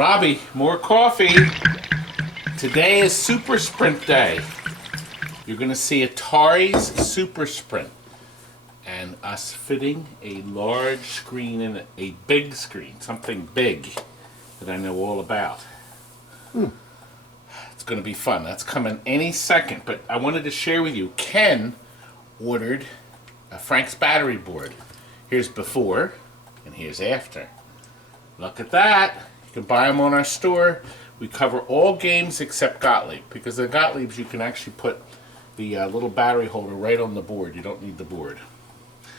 Robbie, more coffee. Today is Super Sprint Day. You're going to see Atari's Super Sprint and us fitting a large screen in a big screen, something big that I know all about. It's going to be fun. That's coming any second, but I wanted to share with you, Ken ordered a Frank's battery board. Here's before and here's after. Look at that. You can buy them on our store. We cover all games except Gottlieb, because the Gottliebs you can actually put the little battery holder right on the board. You don't need the board.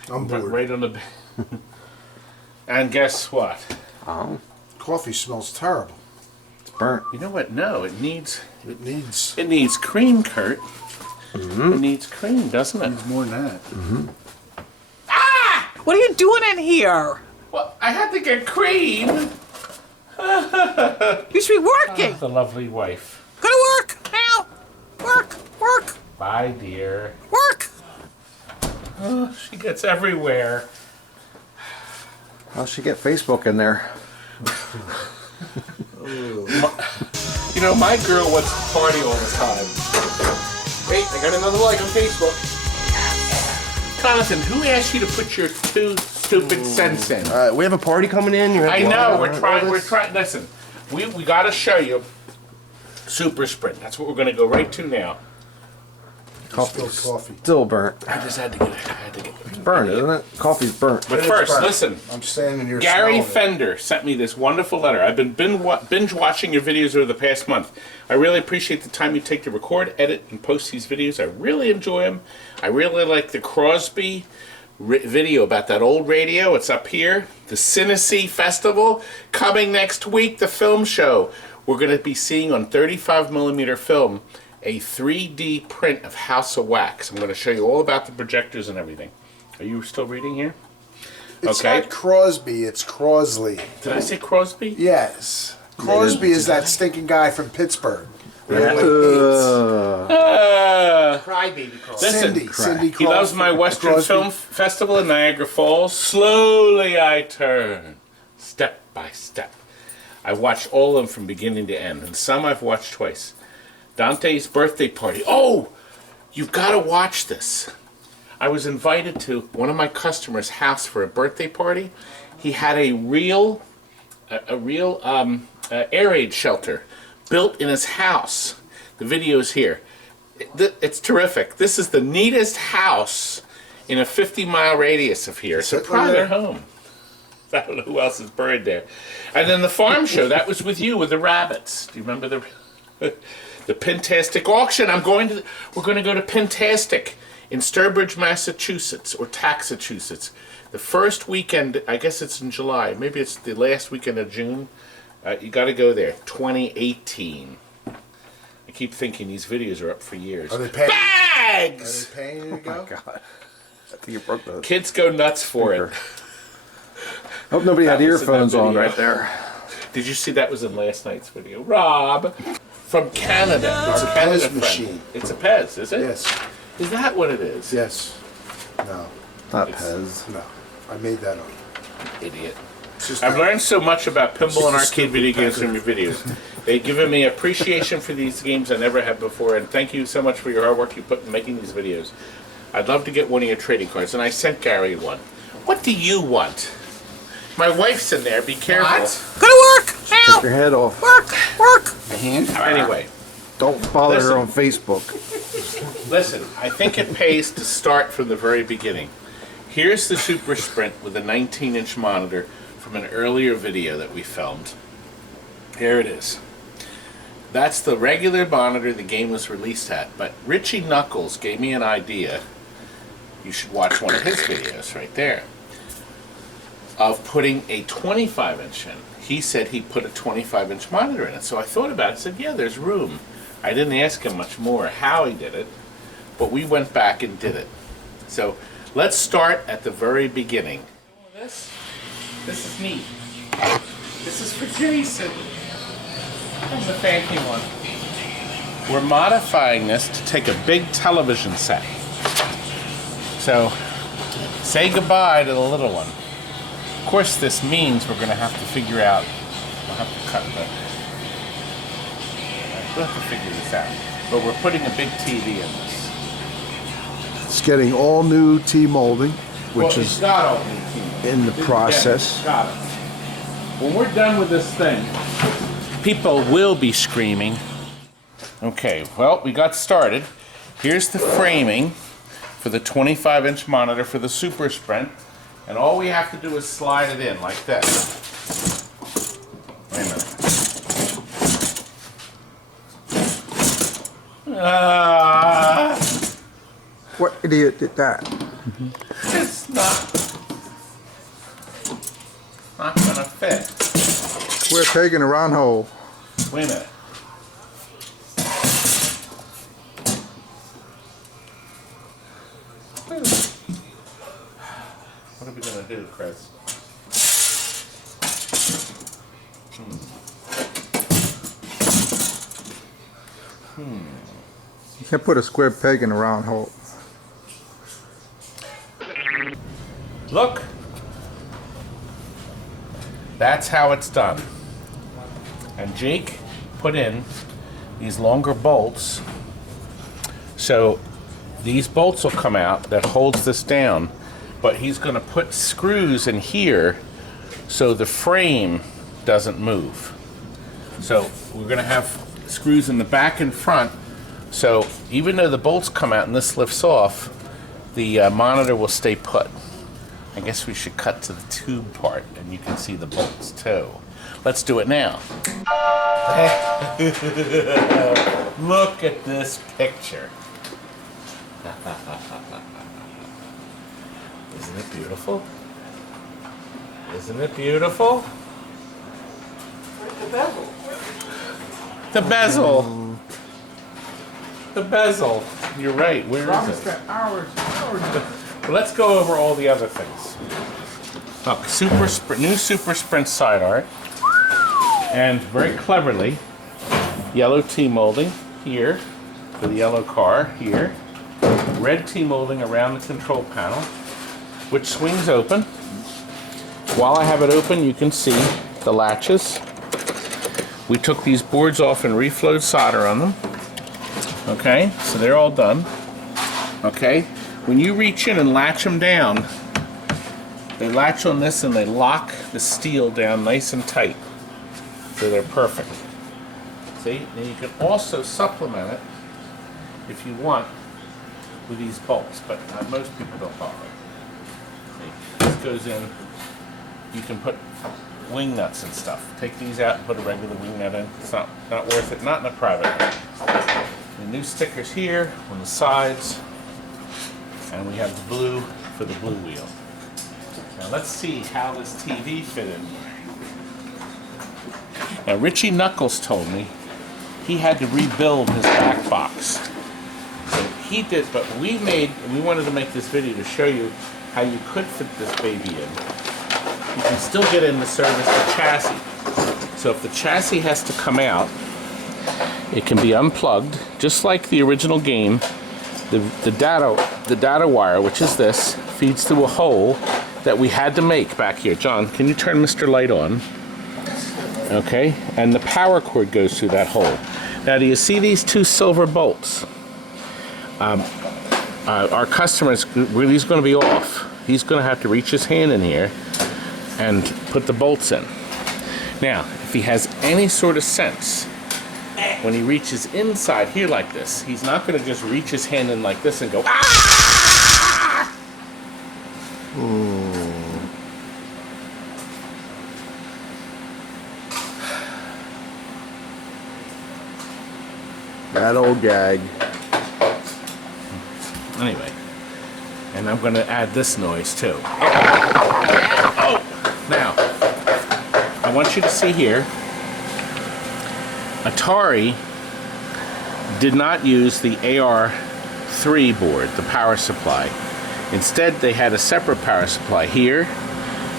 I'm bored. Right on the. And guess what? Coffee smells terrible. It's burnt. You know what? No, it needs. It needs cream, Kurt. It needs cream, doesn't it? more than that. Ah! What are you doing in here? Well, I had to get cream. You should be working. The lovely wife. Go to work now. Work. Bye, dear. Work. Oh, she gets everywhere. How'd she get Facebook in there? You know, my girl wants to party all the time. Wait, I got another like on Facebook. Jonathan, who asked you to put your two stupid cents in? We have a party coming in. You have I know, we're all trying, listen, we got to show you Super Sprint. That's what we're going to go right to now. Coffee. Still burnt. I just had to get it. It's burnt, isn't it? Coffee's burnt. But first, listen. I'm standing here. Gary smelling Fender sent me this wonderful letter. I've been binge watching your videos over the past month. I really appreciate the time you take to record, edit, and post these videos. I really enjoy them. I really like the Crosby video about that old radio. It's up here. The Cincy Festival coming next week. The film show. We're going to be seeing on 35mm film a 3D print of House of Wax. I'm going to show you all about the projectors and everything. Are you still reading here? It's Okay. not Crosby, it's Crosley. Did I say Crosby? Yes. Crosby is that stinking guy from Pittsburgh. Yeah. Crybaby Cross. Listen, Cindy Crosby. he loves my Western Crosby. Film Festival in Niagara Falls. Slowly I turn, step by step. I've watched all of them from beginning to end, and some I've watched twice. Dante's birthday party. Oh, you've got to watch this. I was invited to one of my customers' house for a birthday party. He had a real air raid shelter built in his house. The video's here. It's terrific. This is the neatest house in a 50-mile radius of here. It's a private home. I don't know who else is buried there. And then the farm show, that was with you with the rabbits. Do you remember the Pintastic auction? We're going to go to Pintastic in Sturbridge, Massachusetts, or Taxachusetts. The first weekend, I guess it's in July. Maybe it's the last weekend of June. You got to go there. 2018. I keep thinking these videos are up for years. Are they paying? Bags! Are they paying you to go? Oh, God. I think you broke those. Kids go nuts for it. Hope nobody had That was in that earphones on video. right there. Did you see that was in last night's video? Rob, from Canada. It's a Pez Pez machine. It's a Pez, is it? Yes. Is that what it is? Yes. No. Not It's- Pez. No. I made that up. Idiot. It's just I've learned so much about pinball and Just a arcade video games stupid from your videos. They've given me appreciation for these games I never had before, and thank you so much for your hard work you put in making these videos. I'd love to get one of your trading cards, and I sent Gary one. What do you want? My wife's in there. Be careful. Go to work now. Take your head off. Work. Anyway, Don't bother Listen. her on Facebook. listen. I think it pays to start from the very beginning. Here's the Super Sprint with a 19-inch monitor from an earlier video that we filmed. Here it is. That's the regular monitor the game was released at, but Richie Knuckles gave me an idea. You should watch one of his videos right there. Of putting a 25-inch in. He said he put a 25-inch monitor in it. So I thought about it. I said, yeah, there's room. I didn't ask him much more how he did it, but we went back and did it. So let's start at the very beginning. This is neat. This is for Jason. Here's a fancy one. We're modifying this to take a big television set. So say goodbye to the little one. Of course, this means we're going to have to figure out We'll have to cut the... We'll have to figure this out. But we're putting a big TV in this. It's getting all new T-molding, which Well, it's is got all new TV. in the process. Yeah, got it. When we're done with this thing, people will be screaming. Okay, well, we got started. Here's the framing for the 25-inch monitor for the Super Sprint. And all we have to do is slide it in like this. Wait a minute. What idiot did that? It's not gonna fit. We're taking a round hole. Wait a minute. What are we gonna do, Chris? You can't put a square peg in a round hole. Look. That's how it's done. And Jake put in these longer bolts. So these bolts will come out that holds this down, but he's going to put screws in here so the frame doesn't move. So we're going to have screws in the back and front, so even though the bolts come out and this lifts off, the monitor will stay put. I guess we should cut to the tube part and you can see the bolts too. Let's do it now. Look at this picture. Isn't it beautiful? Isn't it beautiful? The bezel. The bezel. The bezel. You're right. Where is it? Hours. Well, let's go over all the other things. Look, new Super Sprint side art. And very cleverly, yellow T-molding here for the yellow car here. Red T-molding around the control panel, which swings open. While I have it open, you can see the latches. We took these boards off and reflowed solder on them. Okay, so they're all done. Okay, when you reach in and latch them down, they latch on this and they lock the steel down nice and tight. So they're perfect. See, and you can also supplement it if you want with these bolts, but most people don't bother. See, this goes in. You can put wing nuts and stuff. Take these out and put a regular wing nut in. It's not worth it. Not in a private one. The new stickers here on the sides, and we have the blue for the blue wheel. Now let's see how this TV fit in here. Now Richie Knuckles told me he had to rebuild his back box. So he did, but we wanted to make this video to show you how you could fit this baby in. You can still get in to service the chassis. So if the chassis has to come out, it can be unplugged, just like the original game. The data wire, which is this, feeds through a hole that we had to make back here. John, can you turn Mr. Light on? Okay, and the power cord goes through that hole. Now, do you see these two silver bolts? Our customer's he's going to be off. He's going to have to reach his hand in here and put the bolts in. Now, if he has any sort of sense, when he reaches inside here like this, he's not going to just reach his hand in like this and go, ah! That old gag. Anyway, and I'm going to add this noise too. Oh! Now, I want you to see here, Atari did not use the AR3 board, the power supply. Instead, they had a separate power supply here.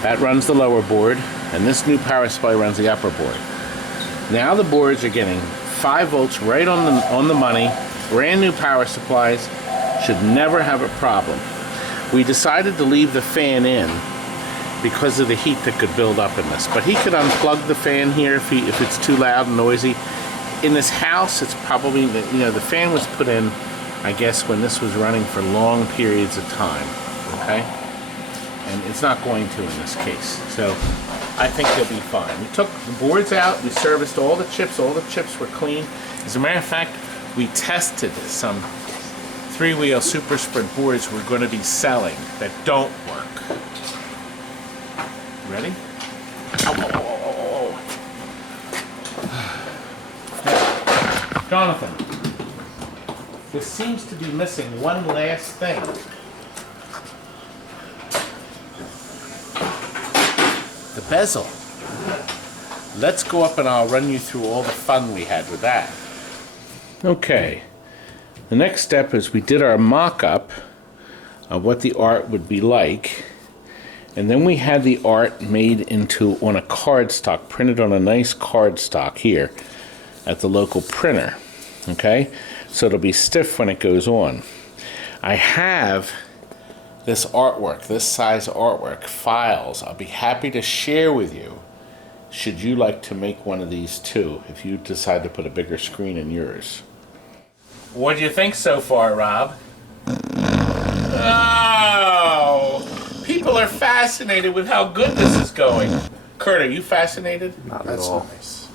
That runs the lower board, and this new power supply runs the upper board. Now the boards are getting 5 volts right on the money. Brand new power supplies, should never have a problem. We decided to leave the fan in because of the heat that could build up in this. But he could unplug the fan here if it's too loud and noisy. In this house, it's probably, the fan was put in, I guess, when this was running for long periods of time, okay? And it's not going to in this case. So I think he'll be fine. We took the boards out, we serviced all the chips were clean. As a matter of fact, we tested some 3-wheel Super Sprint boards we're going to be selling that don't work. Ready? Oh. Now, Jonathan, this seems to be missing one last thing. The bezel. Let's go up and I'll run you through all the fun we had with that. Okay. The next step is we did our mock-up of what the art would be like. And then we had the art made on a cardstock, printed on a nice cardstock here at the local printer. Okay? So it'll be stiff when it goes on. I have this artwork, this size artwork, files. I'll be happy to share with you should you like to make one of these too, if you decide to put a bigger screen in yours. What do you think so far, Rob? Oh! People are fascinated with how good this is going. Kurt, are you fascinated? Not at That's all. nice.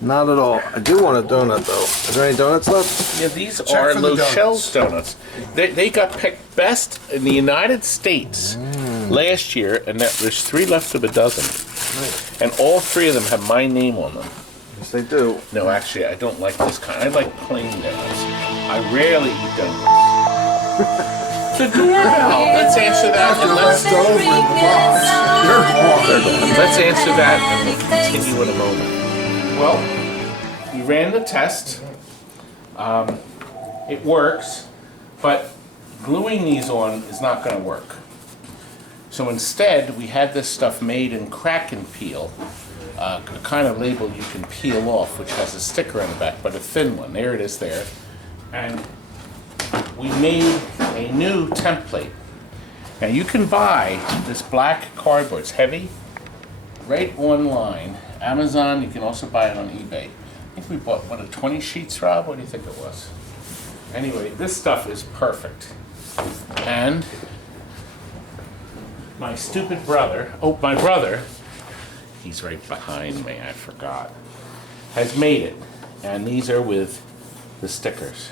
Not at all. I do want a donut though. Is there any donuts left? Yeah, these Check are for the Lochelle's donuts. They got picked best in the United States last year, and there's 3 left of a dozen. Nice. And all 3 of them have my name on them. Yes, they do. No, actually, I don't like this kind. I like plain donuts. I rarely eat donuts. The doorbell. Let's answer that, and Left over in the box. let's answer that, and we'll continue in a moment. Well, we ran the test. It works, but gluing these on is not going to work. So instead, we had this stuff made in crack and peel, a kind of label you can peel off, which has a sticker on the back, but a thin one. There it is there. And we made a new template. Now you can buy this black cardboard. It's heavy, right online. Amazon, you can also buy it on eBay. I think we bought, 20 sheets, Rob? What do you think it was? Anyway, this stuff is perfect. And my stupid brother, my brother, he's right behind me, I forgot, has made it. And these are with the stickers.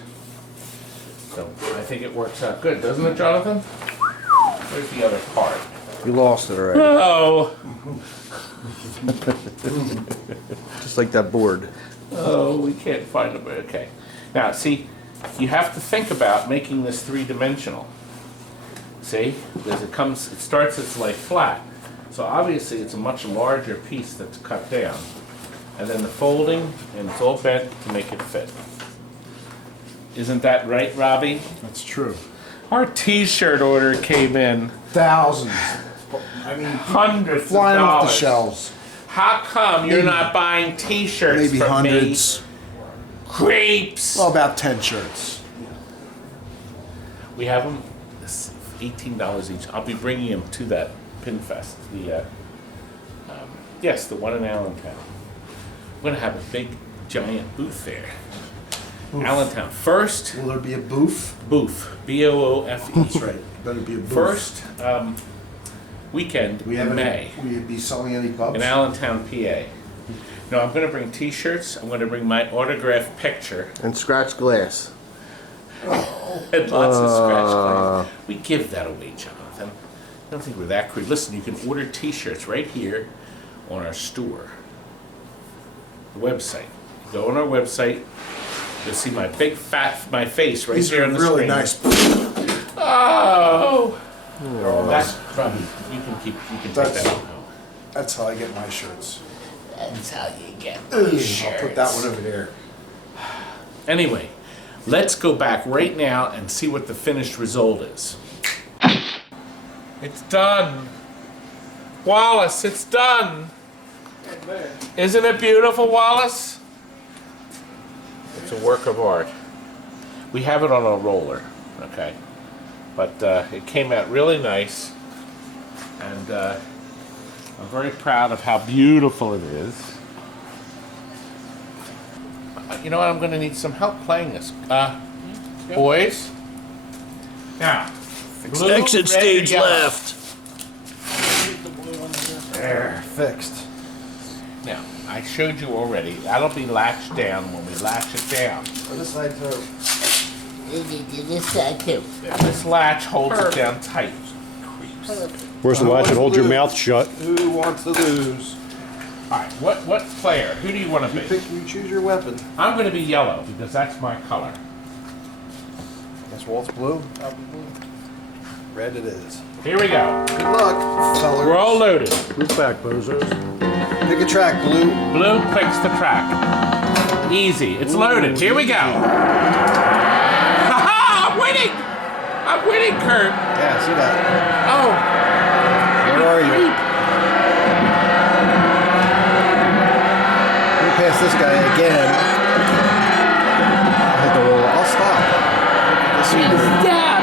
So I think it works out good, doesn't it, Jonathan? Where's the other part? You lost it already. Oh! Just like that board. Oh, we can't find it. Okay. Now, see, you have to think about making this 3-dimensional. See? Because it starts its life flat. So obviously it's a much larger piece that's cut down. And then the folding, and it's all bent to make it fit. Isn't that right, Robbie? That's true. Our t-shirt order came in. Thousands. I mean, Hundreds flying of off the dollars. shelves. How come you're Maybe- not buying t-shirts Maybe from hundreds. me? Creeps! Well, about 10 shirts. We have them, $18 each. I'll be bringing them to that Pin Fest. Yes, the one in Allentown. We're gonna have a big, giant booth there. Allentown. First Will there be a booth? booth, B-O-O-F-E. That's right. Better be a booth. First weekend we in have May Will you be selling any pubs? in Allentown, PA. No, I'm gonna bring t-shirts. I'm gonna bring my autographed picture And scratch glass. and lots of scratch cards. We give that away, Jonathan. I don't think we're that crude. Listen, you can order t-shirts right here on our store. The website. Go on our website. You'll see my big my face right These there are on the really screen. nice. Oh! That's from you can take That's- that home. That's how I get my shirts. That's how you get I'll shirts. put that one over there. Anyway, let's go back right now and see what the finished result is. It's done. Wallace, it's done. Isn't it beautiful, Wallace? It's a work of art. We have it on a roller, okay? But it came out really nice. And I'm very proud of how beautiful it is. You know what? I'm going to need some help playing this. Boys. Now, blue, Exit red, stage yellow. left. There, fixed. Now, I showed you already. That'll be latched down when we latch it down. On this side too. This side too. This latch holds it down tight. Creeps. Where's the latch that holds your mouth shut? Who wants to lose? All right, what player? Who do you want to be? You choose your weapon. I'm going to be yellow because that's my color. Guess Walt's blue. I'll be blue. Red it is. Here we go. Good luck, fellas. We're all loaded. Move back, bozos. Pick a track, blue. Blue picks the track. Easy. It's loaded. Here we go. Ha-ha! I'm winning! I'm winning, Kurt. Yeah, see that. Oh. Where are you? Let me pass this guy again. I'll hit the roll. I'll stop. Let's see. Stop!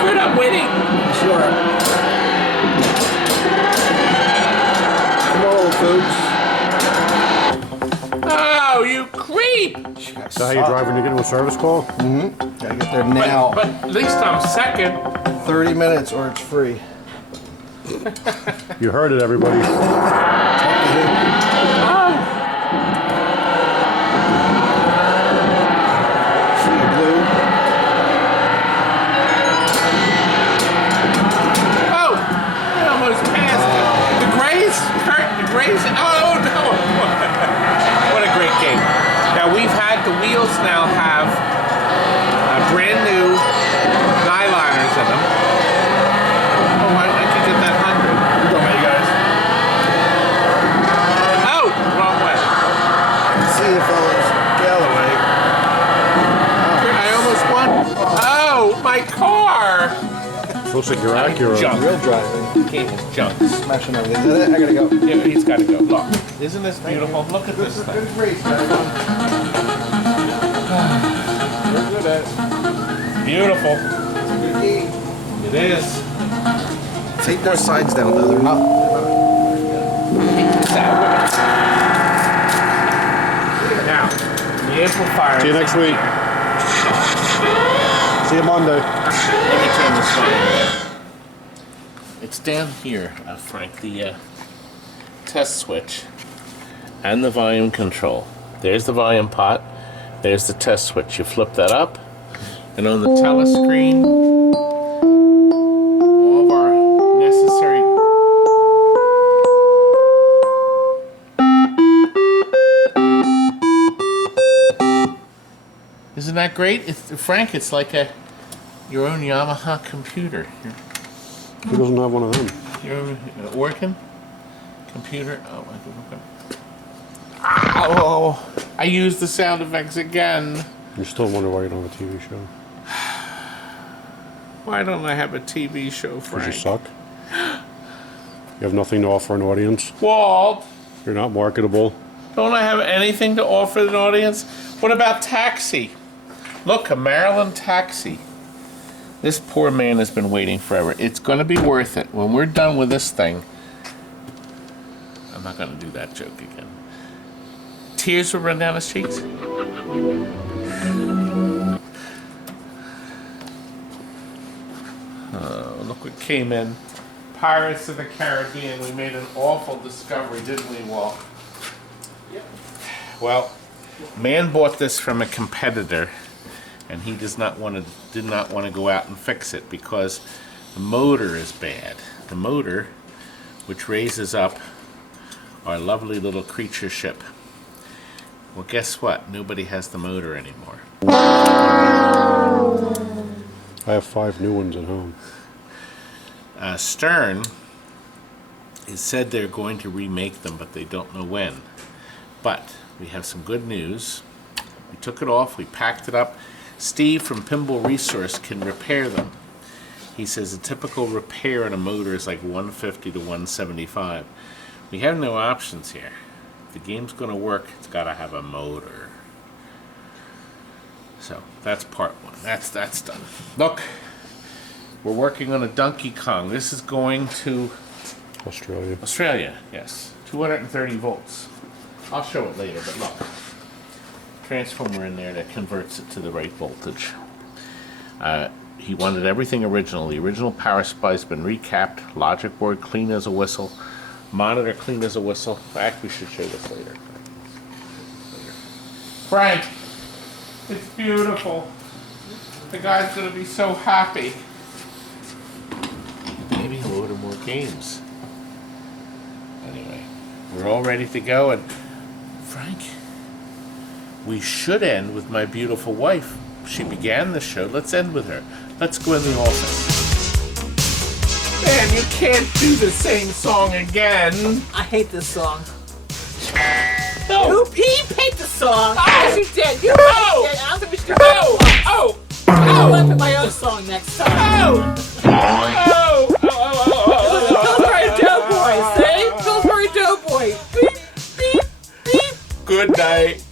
Kurt, I'm winning. Sure. Come on, folks. Oh, you creep! Is that how you drive when you get into a service call? Gotta get there now. But at least I'm second. 30 minutes or it's free. You heard it, everybody. Oh. See you, blue. Oh! I almost passed it. The Grays? Kurt, the Grays? Oh, no! What a great game. Now, the wheels now have brand new eyeliners in them. Oh, I could get that 100. Good luck, you guys. Oh, wrong way. See you, fellas. Get out of the way. I almost won. Oh, my car! Looks like you're accurate. Junk. Real driving. Game is junk. Smashing everything. Is that it? I gotta go. Yeah, he's got to go. Look, isn't this beautiful? Look at this thing. Good race, guys. You're good at it. Beautiful. It's a good game. It is. Take those sides down, though. They're not. Now, the amplifier. See you next week. See you Monday. Let me turn this on. It's down here, Frank, the test switch and the volume control. There's the volume pot. There's the test switch. You flip that up, and on the telescreen, all of our necessary. Isn't that great? Frank, it's like your own Yamaha computer. Who doesn't have one of them? Your own organ computer. Oh, my God. Oh, I used the sound effects again. You still wonder why you don't have a TV show? Why don't I have a TV show, Because Frank? you suck? You have nothing to offer an audience? Walt, You're not marketable? don't I have anything to offer the audience? What about Taxi? Look, a Maryland Taxi. This poor man has been waiting forever. It's going to be worth it. When we're done with this thing, I'm not going to do that joke again. Tears will run down his cheeks. Oh, look what came in. Pirates of the Caribbean. We made an awful discovery, didn't we, Walt? Yep. Well, man bought this from a competitor, and he did not want to go out and fix it because the motor is bad. The motor, which raises up our lovely little creature ship. Well, guess what? Nobody has the motor anymore. I have 5 new ones at home. Stern has said they're going to remake them, but they don't know when. But we have some good news. We took it off, we packed it up. Steve from Pinball Resource can repair them. He says a typical repair on a motor is like $150 to $175. We have no options here. If the game's going to work, it's got to have a motor. So that's part one. That's done. Look, we're working on a Donkey Kong. This is going to Australia. Australia, yes. 230 volts. I'll show it later, but look. Transformer in there that converts it to the right voltage. He wanted everything original. The original power supply's been recapped. Logic board clean as a whistle. Monitor clean as a whistle. In fact, we should show this later. Frank, it's beautiful. The guy's gonna be so happy. Maybe he'll order more games. Anyway, we're all ready to go, and Frank, we should end with my beautiful wife. She began the show. Let's end with her. Let's go in the office. Man, you can't do the same song again. I hate this song. No. You hate the song. Oh. Yes, you did. You Oh. did. I don't think we should do Oh! that. Oh! I'm gonna put my own song next time. Oh! Oh! Pillsbury Doughboy, see? Pillsbury Doughboy. Beep, beep, beep. Good night.